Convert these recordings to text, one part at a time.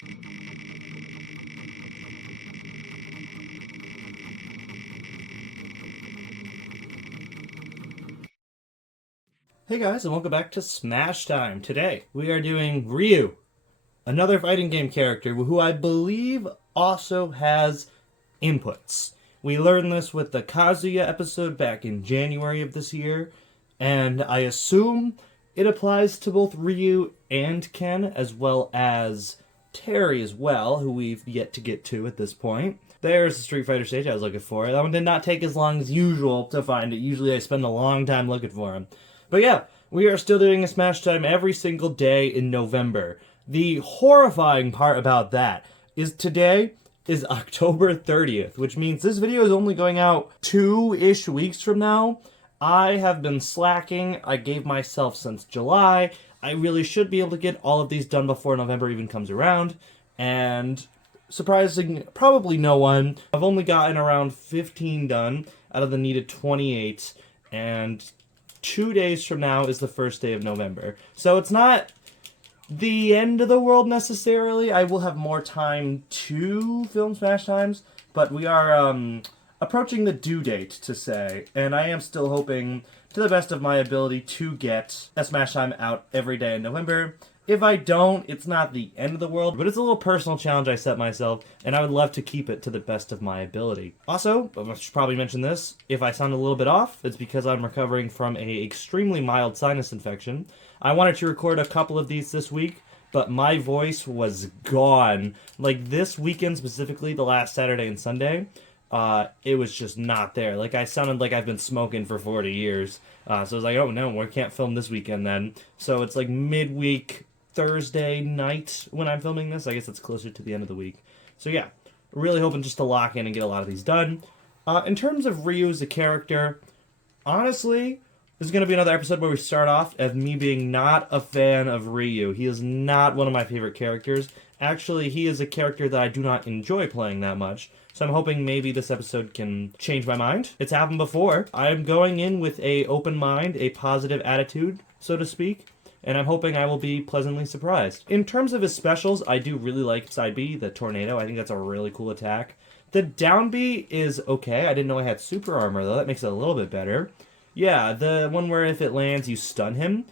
Hey guys, and welcome back to Smash Time. Today, we are doing Ryu, another fighting game character who I believe also has inputs. We learned this with the Kazuya episode back in January of this year, and I assume it applies to both Ryu and Ken, as well as Terry as well, who we've yet to get to at this point. There's the Street Fighter stage I was looking for. That one did not take as long as usual to find it. Usually I spend a long time looking for him. But yeah, we are still doing a Smash Time every single day in November. The horrifying part about that is today is October 30th, which means this video is only going out 2-ish weeks from now. I have been slacking. I gave myself since July. I really should be able to get all of these done before November even comes around. And surprising probably no one, I've only gotten around 15 done out of the needed 28. And 2 days from now is the first day of November. So it's not the end of the world necessarily. I will have more time to film Smash Times, but we are approaching the due date, to say, and I am still hoping, to the best of my ability, to get a Smash Time out every day in November. If I don't, it's not the end of the world, but it's a little personal challenge I set myself, and I would love to keep it to the best of my ability. Also, I should probably mention this, if I sound a little bit off, it's because I'm recovering from a extremely mild sinus infection. I wanted to record a couple of these this week, but my voice was gone. Like, this weekend specifically, the last Saturday and Sunday, it was just not there. Like, I sounded like I've been smoking for 40 years. So I was like, oh no, we can't film this weekend then. So it's like midweek Thursday night when I'm filming this. I guess it's closer to the end of the week. So yeah, really hoping just to lock in and get a lot of these done. In terms of Ryu as a character, honestly, this is going to be another episode where we start off as me being not a fan of Ryu. He is not one of my favorite characters. Actually, he is a character that I do not enjoy playing that much. So I'm hoping maybe this episode can change my mind. It's happened before. I'm going in with a open mind, a positive attitude, so to speak. And I'm hoping I will be pleasantly surprised. In terms of his specials, I do really like side B, the tornado. I think that's a really cool attack. The down B is okay. I didn't know I had super armor, though. That makes it a little bit better. Yeah, the one where if it lands, you stun him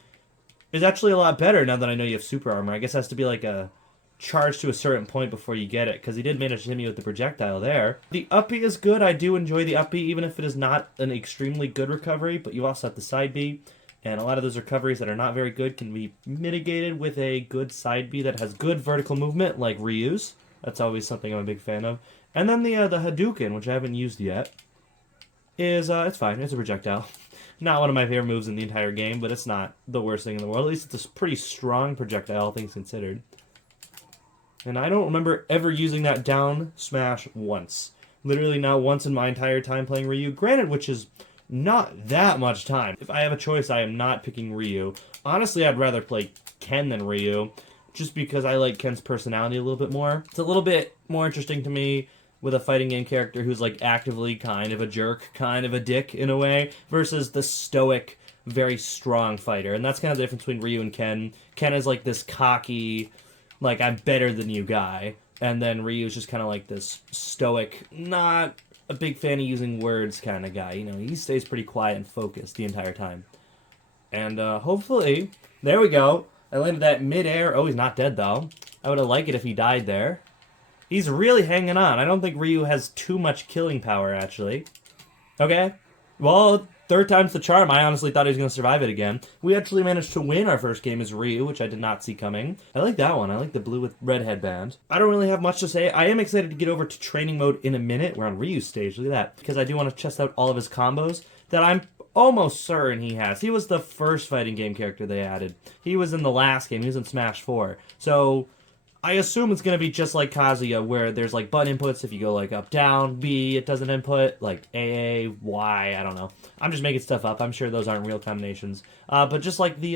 is actually a lot better now that I know you have super armor. I guess it has to be like a charge to a certain point before you get it, because he did manage to hit me with the projectile there. The up B is good. I do enjoy the up B, even if it is not an extremely good recovery, but you also have the side B. And a lot of those recoveries that are not very good can be mitigated with a good side B that has good vertical movement, like Ryu's. That's always something I'm a big fan of. And then the Hadouken, which I haven't used yet, is, it's fine. It's a projectile. Not one of my favorite moves in the entire game, but it's not the worst thing in the world. At least it's a pretty strong projectile, all things considered. And I don't remember ever using that down smash once. Literally not once in my entire time playing Ryu. Granted, which is not that much time. If I have a choice, I am not picking Ryu. Honestly, I'd rather play Ken than Ryu, just because I like Ken's personality a little bit more. It's a little bit more interesting to me with a fighting game character who's like actively kind of a jerk, kind of a dick in a way, versus the stoic, very strong fighter. And that's kind of the difference between Ryu and Ken. Ken is like this cocky, like, I'm better than you guy. And then Ryu's just kind of like this stoic, not a big fan of using words kind of guy. You know, he stays pretty quiet and focused the entire time. And hopefully, there we go. I landed that mid-air. Oh, he's not dead, though. I would have liked it if he died there. He's really hanging on. I don't think Ryu has too much killing power, actually. Okay. Well, third time's the charm. I honestly thought he was going to survive it again. We actually managed to win our first game as Ryu, which I did not see coming. I like that one. I like the blue with red headband. I don't really have much to say. I am excited to get over to training mode in a minute. We're on Ryu's stage. Look at that. Because I do want to test out all of his combos that I'm almost certain he has. He was the first fighting game character they added. He was in the last game. He was in Smash 4. So I assume it's going to be just like Kazuya, where there's like button inputs. If you go like up, down, B, it doesn't input. Like A, Y, I don't know. I'm just making stuff up. I'm sure those aren't real combinations. But just like the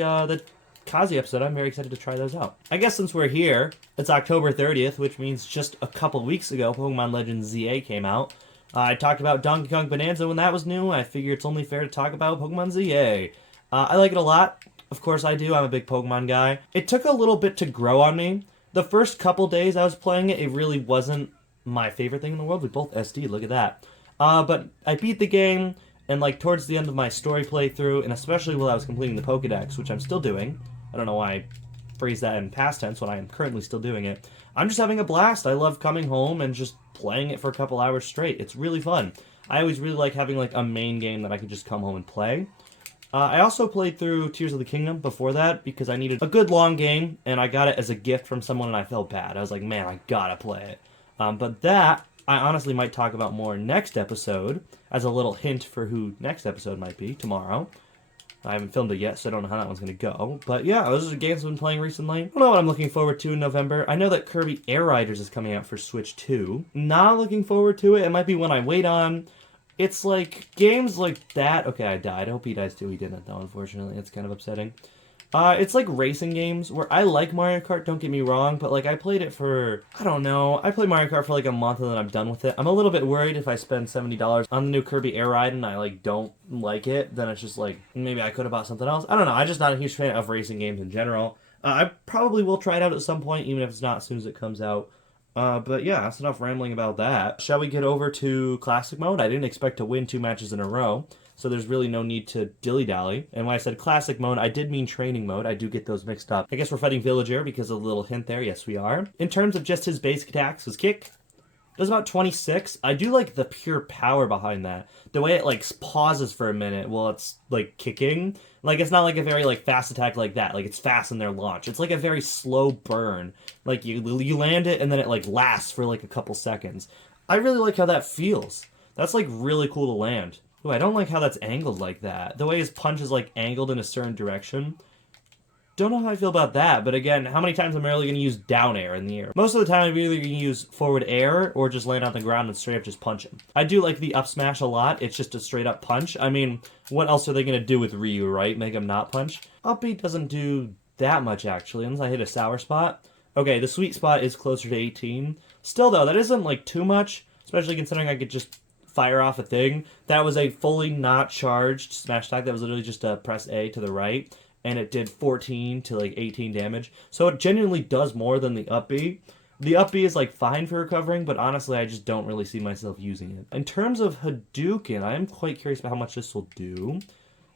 Kazuya episode, I'm very excited to try those out. I guess since we're here, it's October 30th, which means just a couple weeks ago, Pokemon Legends ZA came out. I talked about Donkey Kong Bonanza when that was new. I figure it's only fair to talk about Pokemon ZA. I like it a lot. Of course I do. I'm a big Pokemon guy. It took a little bit to grow on me. The first couple days I was playing it, it really wasn't my favorite thing in the world. We both SD, look at that. But I beat the game, and like towards the end of my story playthrough, and especially while I was completing the Pokedex, which I'm still doing. I don't know why I phrase that in past tense when I am currently still doing it. I'm just having a blast. I love coming home and just playing it for a couple hours straight. It's really fun. I always really like having like a main game that I can just come home and play. I also played through Tears of the Kingdom before that because I needed a good long game, and I got it as a gift from someone, and I felt bad. I was like, man, I gotta play it. But that, I honestly might talk about more next episode, as a little hint for who next episode might be, tomorrow. I haven't filmed it yet, so I don't know how that one's going to go. But yeah, those are games I've been playing recently. I don't know what I'm looking forward to in November. I know that Kirby Air Riders is coming out for Switch 2. Not looking forward to it. It might be one I wait on. It's like games like that. Okay, I died. I hope he dies too. He didn't, though, unfortunately. It's kind of upsetting. It's like racing games where I like Mario Kart, don't get me wrong, but like I played it for, I don't know, I played Mario Kart for like a month and then I'm done with it. I'm a little bit worried if I spend $70 on the new Kirby Air Ride and I like don't like it, then it's just like, maybe I could have bought something else. I don't know, I'm just not a huge fan of racing games in general. I probably will try it out at some point, even if it's not as soon as it comes out. But yeah, that's enough rambling about that. Shall we get over to Classic Mode? I didn't expect to win 2 matches in a row, so there's really no need to dilly-dally. And when I said Classic Mode, I did mean Training Mode. I do get those mixed up. I guess we're fighting Villager because of a little hint there. Yes, we are. In terms of just his basic attacks, his kick does about 26. I do like the pure power behind that. The way it like pauses for a minute while it's like kicking. Like it's not like a very like fast attack like that. Like it's fast in their launch. It's like a very slow burn. Like you land it and then it like lasts for like a couple seconds. I really like how that feels. That's like really cool to land. Ooh, I don't like how that's angled like that. The way his punch is like angled in a certain direction. Don't know how I feel about that, but again, how many times am I really going to use down air in the air? Most of the time I'm either going to use forward air or just land on the ground and straight up just punch him. I do like the up smash a lot. It's just a straight up punch. I mean, what else are they going to do with Ryu, right? Make him not punch? Up B doesn't do that much actually, unless I hit a sour spot. Okay, the sweet spot is closer to 18. Still though, that isn't like too much, especially considering I could just fire off a thing. That was a fully not charged smash attack. That was literally just a press A to the right, and it did 14 to like 18 damage. So it genuinely does more than the up B. The up B is like fine for recovering, but honestly I just don't really see myself using it. In terms of Hadouken, I am quite curious about how much this will do.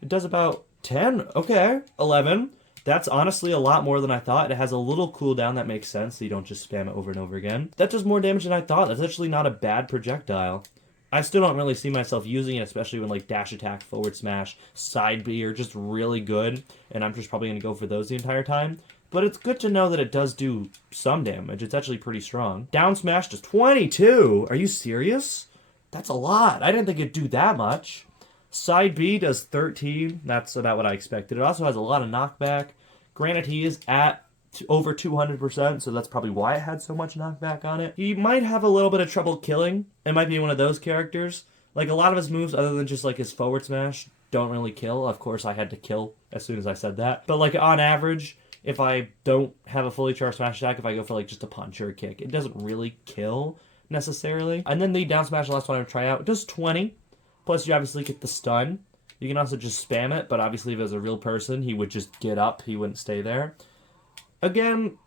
It does about 10. Okay, 11. That's honestly a lot more than I thought. It has a little cooldown that makes sense, so you don't just spam it over and over again. That does more damage than I thought. That's actually not a bad projectile. I still don't really see myself using it, especially when like dash attack, forward smash, side B are just really good, and I'm just probably going to go for those the entire time. But it's good to know that it does do some damage. It's actually pretty strong. Down smash does 22! Are you serious? That's a lot. I didn't think it'd do that much. Side B does 13. That's about what I expected. It also has a lot of knockback. Granted, he is at over 200%, so that's probably why it had so much knockback on it. He might have a little bit of trouble killing. It might be one of those characters. Like, a lot of his moves, other than just, like, his forward smash, don't really kill. Of course, I had to kill as soon as I said that. But, like, on average, if I don't have a fully charged smash attack, if I go for, like, just a punch or a kick, it doesn't really kill, necessarily. And then the down smash, the last one I would try out, it does 20. Plus, you obviously get the stun. You can also just spam it, but obviously if it was a real person, he would just get up. He wouldn't stay there. Again,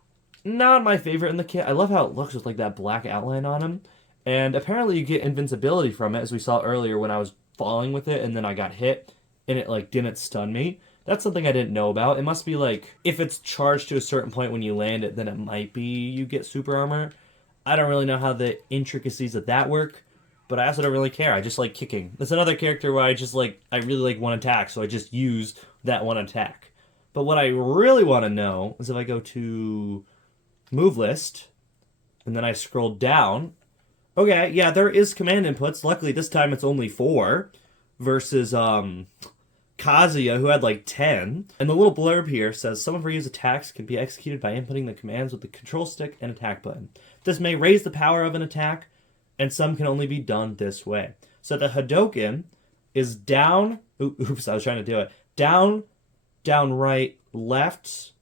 not my favorite in the kit. I love how it looks with like that black outline on him. And apparently you get invincibility from it, as we saw earlier when I was falling with it and then I got hit and it like didn't stun me. That's something I didn't know about. It must be like, if it's charged to a certain point when you land it, then it might be you get super armor. I don't really know how the intricacies of that work, but I also don't really care. I just like kicking. It's another character where I really like one attack, so I just use that one attack. But what I really want to know is if I go to move list, and then I scroll down. Okay, yeah, there is command inputs. Luckily, this time it's only 4 versus Kazuya, who had like 10. And the little blurb here says, some of Ryu's attacks can be executed by inputting the commands with the control stick and attack button. This may raise the power of an attack, and some can only be done this way. So the Hadouken is down... Oops, I was trying to do it. Down, right, left,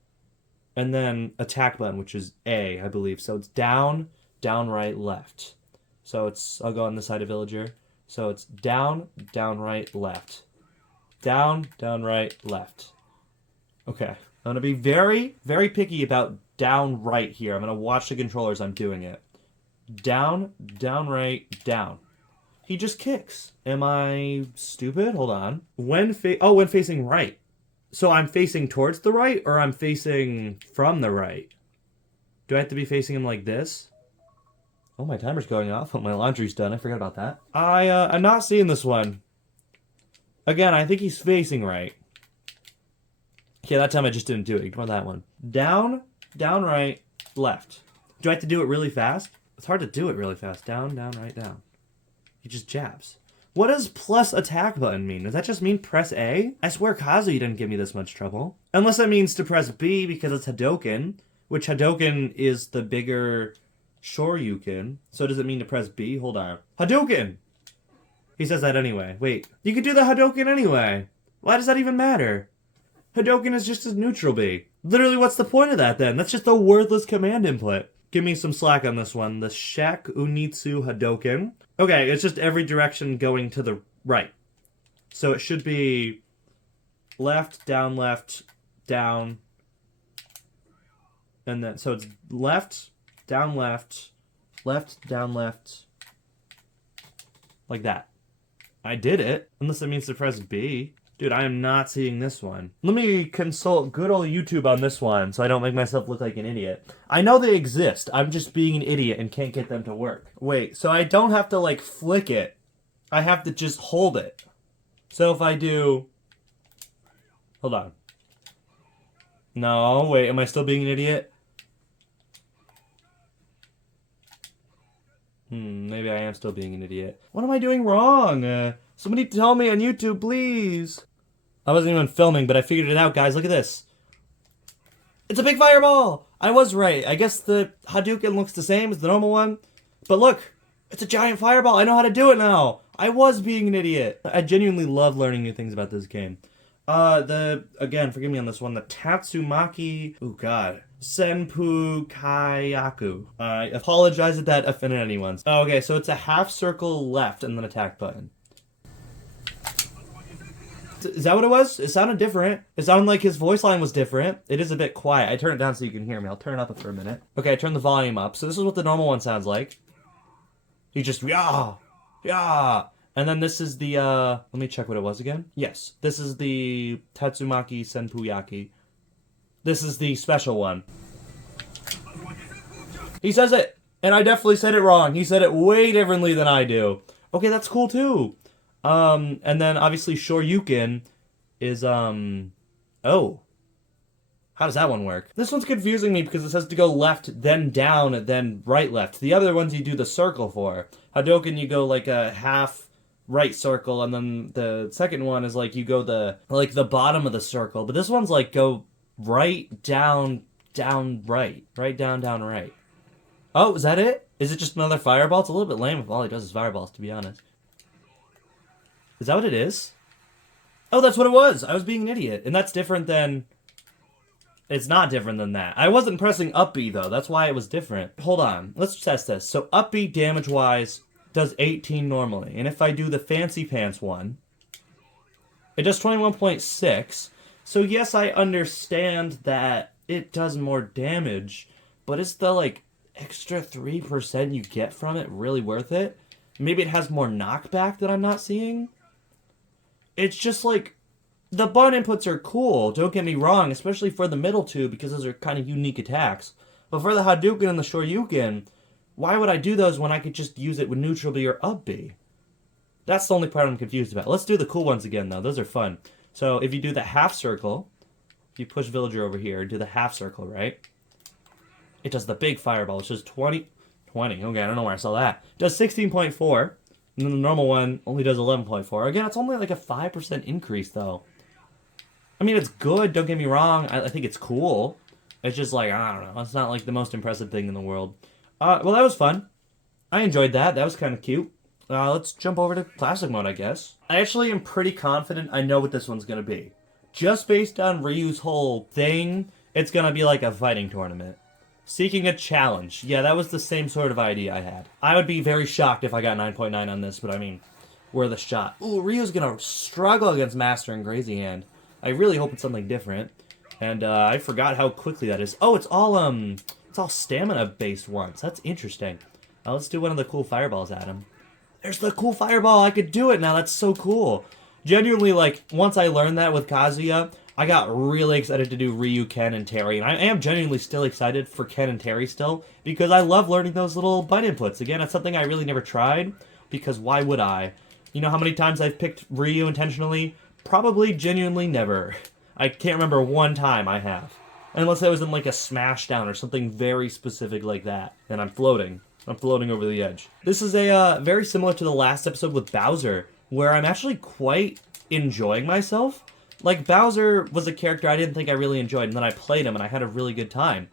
and then attack button, which is A, I believe. So it's down, right, left. So it's, I'll go on this side of Villager. So it's down, right, left. Down, right, left. Okay. I'm gonna be very, very picky about down right here. I'm gonna watch the controllers. I'm doing it. Down, down right, down. He just kicks. Am I stupid? Hold on. When facing right. So I'm facing towards the right, or I'm facing from the right? Do I have to be facing him like this? Oh, my timer's going off. Oh, my laundry's done. I forgot about that. I'm not seeing this one. Again, I think he's facing right. Okay, that time I just didn't do it. Ignore that one. Down, down right, left. Do I have to do it really fast? It's hard to do it really fast. Down, down, right, down. He just jabs. What does plus attack button mean? Does that just mean press A? I swear Kazuya didn't give me this much trouble. Unless that means to press B because it's Hadoken, which Hadoken is the bigger Shoryuken. So does it mean to press B? Hold on. Hadoken! He says that anyway. Wait, you could do the Hadoken anyway. Why does that even matter? Hadoken is just a neutral B. Literally, what's the point of that then? That's just a worthless command input. Give me some slack on this one. The Shak Unitsu Hadoken. Okay, it's just every direction going to the right. So it should be left, down, and then, so it's left, down, left, down, left, like that. I did it, unless it means to press B. Dude, I am not seeing this one. Let me consult good old YouTube on this one so I don't make myself look like an idiot. I know they exist. I'm just being an idiot and can't get them to work. Wait, so I don't have to, like, flick it. I have to just hold it. So if I do... Hold on. No, wait, am I still being an idiot? Maybe I am still being an idiot. What am I doing wrong? Somebody tell me on YouTube, please. I wasn't even filming, but I figured it out, guys. Look at this. It's a big fireball! I was right. I guess the Hadouken looks the same as the normal one. But look, it's a giant fireball. I know how to do it now. I was being an idiot. I genuinely love learning new things about this game. Again, forgive me on this one, the Tatsumaki, oh god, Senpu Kayaku. I apologize if that offended anyone. Oh, okay, so it's a half circle left and then attack button. Is that what it was? It sounded different. It sounded like his voice line was different. It is a bit quiet. I turned it down so you can hear me. I'll turn it up for a minute. Okay, I turned the volume up. So this is what the normal one sounds like. He just, yeah, yeah. And then this is the, let me check what it was again. Yes, this is the Tatsumaki Senpuyaki. This is the special one. He says it! And I definitely said it wrong. He said it way differently than I do. Okay, that's cool too. And then obviously Shoryuken is, oh. How does that one work? This one's confusing me because it says to go left, then down, then right, left. The other ones you do the circle for. Hadoken, you go like a half right circle, and then the second one is like you go the bottom of the circle. But this one's like go right, down, down, right. Right, down, right. Oh, is that it? Is it just another fireball? It's a little bit lame if all he does is fireballs, to be honest. Is that what it is? Oh, that's what it was! I was being an idiot. And that's different than... It's not different than that. I wasn't pressing up B, though. That's why it was different. Hold on. Let's test this. So up B, damage-wise, does 18 normally. And if I do the Fancy Pants one, it does 21.6. So yes, I understand that it does more damage, but is the, like, extra 3% you get from it really worth it? Maybe it has more knockback that I'm not seeing? It's just, like, the button inputs are cool, don't get me wrong, especially for the middle two, because those are kind of unique attacks. But for the Hadouken and the Shoryuken, why would I do those when I could just use it with neutral B or up B? That's the only part I'm confused about. Let's do the cool ones again, though. Those are fun. So if you do the half circle, if you push Villager over here, do the half circle, right? It does the big fireball, which is 20. Okay, I don't know where I saw that. It does 16.4, and then the normal one only does 11.4. Again, it's only like a 5% increase, though. I mean, it's good, don't get me wrong. I think it's cool. It's just like, I don't know. It's not like the most impressive thing in the world. Well, that was fun. I enjoyed that. That was kind of cute. Let's jump over to Classic Mode, I guess. I actually am pretty confident I know what this one's going to be. Just based on Ryu's whole thing, it's going to be like a fighting tournament. Seeking a challenge. Yeah, that was the same sort of idea I had. I would be very shocked if I got 9.9 on this, but I mean, worth a shot. Ooh, Ryu's going to struggle against Master and Crazy Hand. I really hope it's something different. And I forgot how quickly that is. Oh, it's all stamina-based ones. That's interesting. Let's do one of the cool fireballs at him. There's the cool fireball. I could do it now. That's so cool. Genuinely, like, once I learned that with Kazuya, I got really excited to do Ryu, Ken, and Terry. And I am genuinely still excited for Ken and Terry still, because I love learning those little bite inputs. Again, it's something I really never tried, because why would I? You know how many times I've picked Ryu intentionally? Probably genuinely never. I can't remember one time I have. Unless I was in like a Smashdown or something very specific like that. And I'm floating. I'm floating over the edge. This is a very similar to the last episode with Bowser, where I'm actually quite enjoying myself. Like, Bowser was a character I didn't think I really enjoyed, and then I played him and I had a really good time.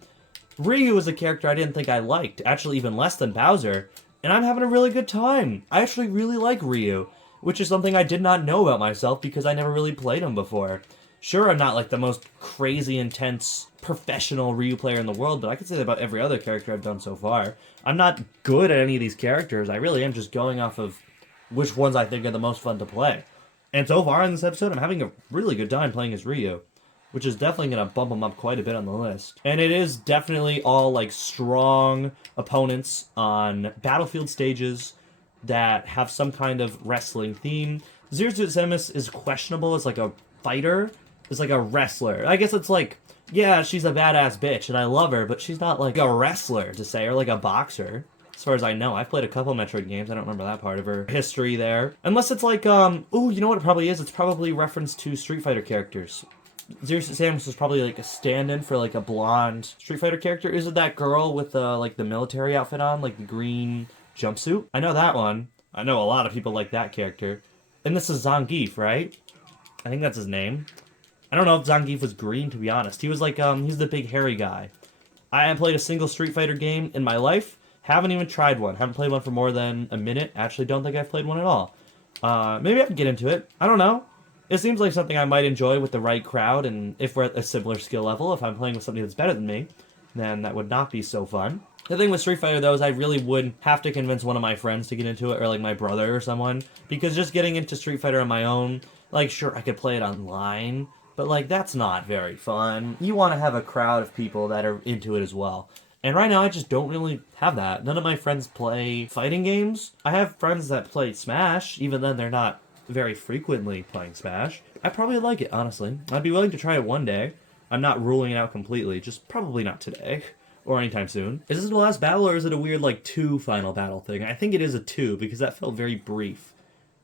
Ryu was a character I didn't think I liked, actually even less than Bowser, and I'm having a really good time. I actually really like Ryu, which is something I did not know about myself because I never really played him before. Sure, I'm not like the most crazy, intense, professional Ryu player in the world, but I can say that about every other character I've done so far. I'm not good at any of these characters. I really am just going off of which ones I think are the most fun to play. And so far in this episode, I'm having a really good time playing as Ryu, which is definitely going to bump him up quite a bit on the list. And it is definitely all like strong opponents on battlefield stages that have some kind of wrestling theme. Zero Suit Samus is questionable as like a fighter, as like a wrestler. I guess it's like, yeah, she's a badass bitch and I love her, but she's not like a wrestler to say, or like a boxer. As far as I know, I've played a couple Metroid games. I don't remember that part of her history there. Unless it's like, ooh, you know what it probably is? It's probably reference to Street Fighter characters. Zero Suit Samus is probably like a stand-in for like a blonde Street Fighter character. Is it that girl with like the military outfit on, like the green jumpsuit? I know that one. I know a lot of people like that character. And this is Zangief, right? I think that's his name. I don't know if Zangief was green, to be honest. He was like, he's the big hairy guy. I haven't played a single Street Fighter game in my life. Haven't even tried one. Haven't played one for more than a minute. Actually, don't think I've played one at all. Maybe I can get into it. I don't know. It seems like something I might enjoy with the right crowd, and if we're at a similar skill level, if I'm playing with somebody that's better than me, then that would not be so fun. The thing with Street Fighter, though, is I really would have to convince one of my friends to get into it, or like my brother or someone, because just getting into Street Fighter on my own, like, sure, I could play it online, but, like, that's not very fun. You want to have a crowd of people that are into it as well. And right now, I just don't really have that. None of my friends play fighting games. I have friends that play Smash, even then they're not very frequently playing Smash. I probably like it, honestly. I'd be willing to try it one day. I'm not ruling it out completely, just probably not today. Or anytime soon. Is this the last battle, or is it a weird, like, 2 final battle thing? I think it is a 2, because that felt very brief.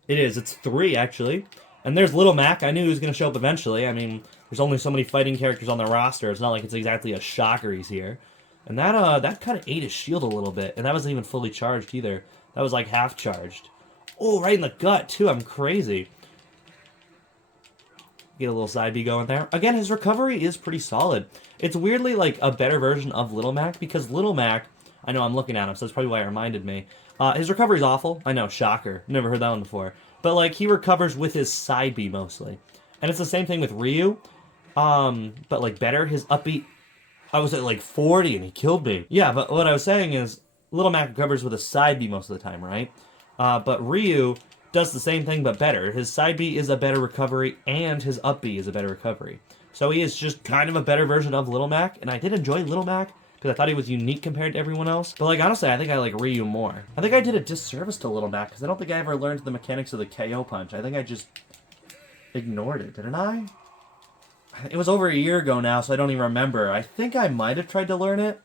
It is. It's 3, actually. And there's Little Mac. I knew he was going to show up eventually. I mean, there's only so many fighting characters on the roster. It's not like it's exactly a shocker he's here. And that kind of ate his shield a little bit. And that wasn't even fully charged, either. That was, like, half charged. Oh, right in the gut, too. I'm crazy. Get a little side B going there. Again, his recovery is pretty solid. It's weirdly like a better version of Little Mac, because Little Mac, I know I'm looking at him, so that's probably why it reminded me. His recovery's awful. I know, shocker. Never heard that one before. But like, he recovers with his side B mostly. And it's the same thing with Ryu. But like better, his up B, I was at like 40 and he killed me. Yeah, but what I was saying is, Little Mac recovers with a side B most of the time, right? But Ryu does the same thing but better. His side B is a better recovery, and his up B is a better recovery. So he is just kind of a better version of Little Mac, and I did enjoy Little Mac, because I thought he was unique compared to everyone else. But like, honestly, I think I like Ryu more. I think I did a disservice to Little Mac, because I don't think I ever learned the mechanics of the KO punch. I think I just ignored it, didn't I? It was over a year ago now, so I don't even remember. I think I might have tried to learn it.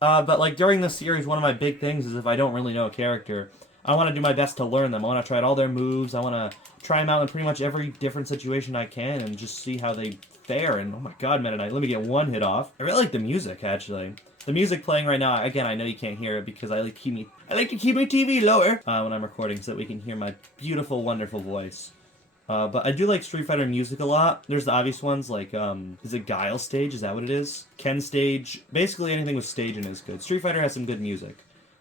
But like, during this series, one of my big things is if I don't really know a character, I want to do my best to learn them. I want to try out all their moves. I want to try them out in pretty much every different situation I can and just see how they fare. And oh my god, Meta Knight, let me get one hit off. I really like the music, actually. The music playing right now, again, I know you can't hear it because I like to keep my TV lower when I'm recording so that we can hear my beautiful, wonderful voice. But I do like Street Fighter music a lot. There's the obvious ones, like, is it Guile stage? Is that what it is? Ken stage. Basically anything with stage in it is good. Street Fighter has some good music.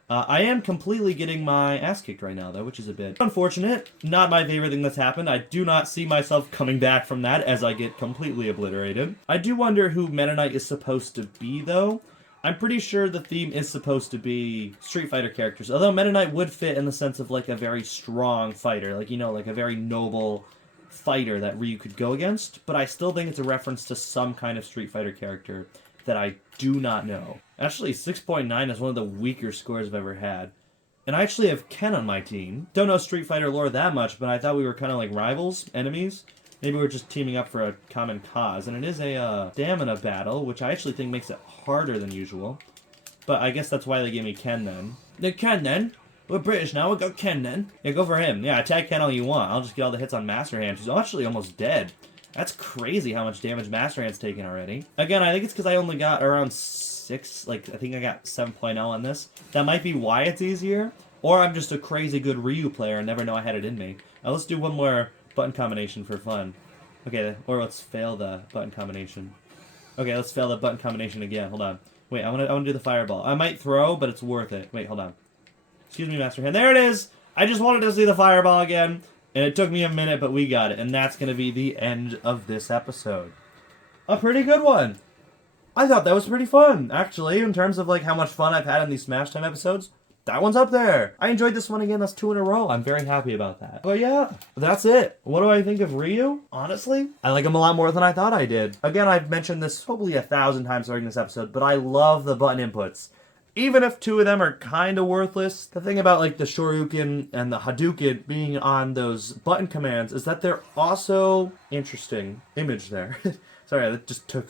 I am completely getting my ass kicked right now, though, which is a bit unfortunate. Not my favorite thing that's happened. I do not see myself coming back from that as I get completely obliterated. I do wonder who Meta Knight is supposed to be, though. I'm pretty sure the theme is supposed to be Street Fighter characters, although Meta Knight would fit in the sense of, like, a very strong fighter. Like, you know, like a very noble fighter that Ryu could go against, but I still think it's a reference to some kind of Street Fighter character that I do not know. Actually, 6.9 is one of the weaker scores I've ever had. And I actually have Ken on my team. Don't know Street Fighter lore that much, but I thought we were kind of like rivals, enemies. Maybe we're just teaming up for a common cause. And it is a stamina battle, which I actually think makes it harder than usual. But I guess that's why they gave me Ken then. Yeah, Ken then. We're British now, we'll go Ken then. Yeah, go for him. Yeah, attack Ken all you want. I'll just get all the hits on Master Hand, who's actually almost dead. That's crazy how much damage Master Hand's taken already. Again, I think it's because I only got around 6, like, I think I got 7.0 on this. That might be why it's easier. Or I'm just a crazy good Ryu player and never know I had it in me. Now let's do one more button combination for fun. Okay, or let's fail the button combination. Okay, let's fail the button combination again. Hold on. Wait, I want to do the fireball. I might throw, but it's worth it. Wait, hold on. Excuse me, Master Hand. There it is! I just wanted to see the fireball again. And it took me a minute, but we got it. And that's going to be the end of this episode. A pretty good one. I thought that was pretty fun, actually, in terms of like how much fun I've had in these Smash Time episodes. That one's up there. I enjoyed this one again. That's 2 in a row. I'm very happy about that. But yeah, that's it. What do I think of Ryu? Honestly, I like him a lot more than I thought I did. Again, I've mentioned this probably 1,000 times during this episode, but I love the button inputs. Even if 2 of them are kind of worthless, the thing about like the Shoryuken and the Hadouken being on those button commands is that they're also interesting. Image there. Sorry, that just took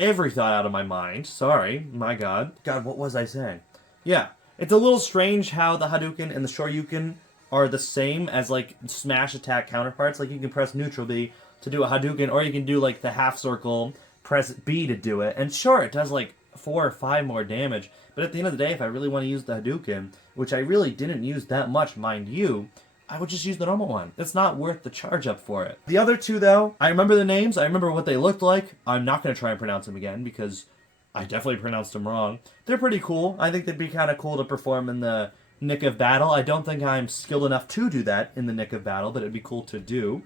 every thought out of my mind. Sorry, my God. God, what was I saying? Yeah. It's a little strange how the Hadouken and the Shoryuken are the same as, like, smash attack counterparts. Like, you can press neutral B to do a Hadouken, or you can do, like, the half circle, press B to do it. And sure, it does, like, 4 or 5 more damage. But at the end of the day, if I really want to use the Hadouken, which I really didn't use that much, mind you, I would just use the normal one. It's not worth the charge up for it. The other 2, though, I remember the names. I remember what they looked like. I'm not going to try and pronounce them again, because I definitely pronounced them wrong. They're pretty cool. I think they'd be kind of cool to perform in the nick of battle. I don't think I'm skilled enough to do that in the nick of battle, but it'd be cool to do.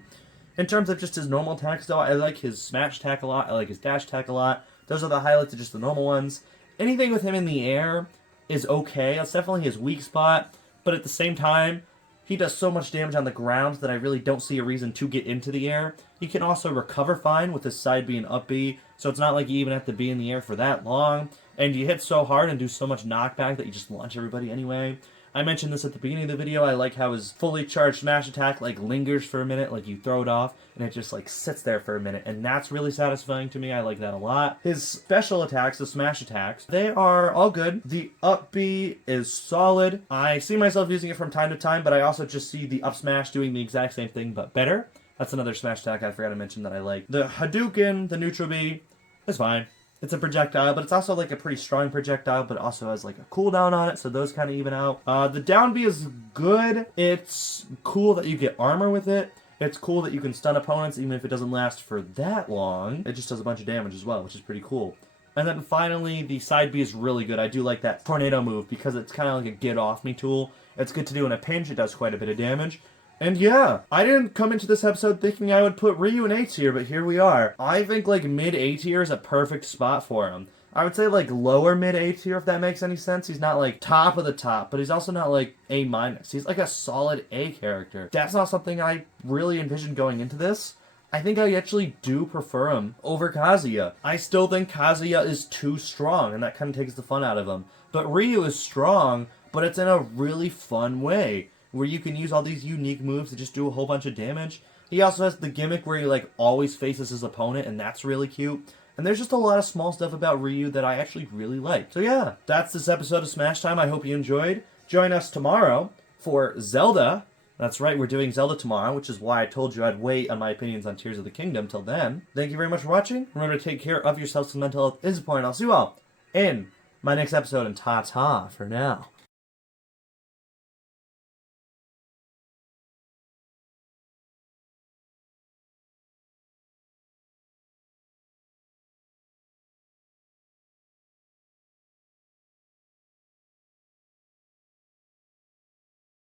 In terms of just his normal attacks, though, I like his smash attack a lot. I like his dash attack a lot. Those are the highlights of just the normal ones. Anything with him in the air is okay. That's definitely his weak spot. But at the same time, he does so much damage on the ground that I really don't see a reason to get into the air. He can also recover fine with his side B and up B, so it's not like you even have to be in the air for that long. And you hit so hard and do so much knockback that you just launch everybody anyway. I mentioned this at the beginning of the video. I like how his fully charged smash attack like lingers for a minute, like you throw it off, and it just like sits there for a minute, and that's really satisfying to me. I like that a lot. His special attacks, the smash attacks, they are all good. The up B is solid. I see myself using it from time to time, but I also just see the up smash doing the exact same thing, but better. That's another smash attack I forgot to mention that I like. The Hadouken, the neutral B, is fine. It's a projectile, but it's also like a pretty strong projectile, but also has like a cooldown on it, so those kind of even out. The down B is good. It's cool that you get armor with it. It's cool that you can stun opponents even if it doesn't last for that long. It just does a bunch of damage as well, which is pretty cool. And then finally, the side B is really good. I do like that tornado move because it's kind of like a get off me tool. It's good to do in a pinch. It does quite a bit of damage. And yeah, I didn't come into this episode thinking I would put Ryu in A tier, but here we are. I think like mid A tier is a perfect spot for him. I would say like lower mid A tier if that makes any sense. He's not like top of the top, but he's also not like A minus. He's like a solid A character. That's not something I really envisioned going into this. I think I actually do prefer him over Kazuya. I still think Kazuya is too strong, and that kind of takes the fun out of him. But Ryu is strong, but it's in a really fun way, where you can use all these unique moves to just do a whole bunch of damage. He also has the gimmick where he like always faces his opponent, and that's really cute. And there's just a lot of small stuff about Ryu that I actually really like. So yeah, that's this episode of Smash Time. I hope you enjoyed. Join us tomorrow for Zelda. That's right, we're doing Zelda tomorrow, which is why I told you I'd wait on my opinions on Tears of the Kingdom till then. Thank you very much for watching. Remember to take care of yourselves, because mental health is important. I'll see you all in my next episode, and ta-ta for now.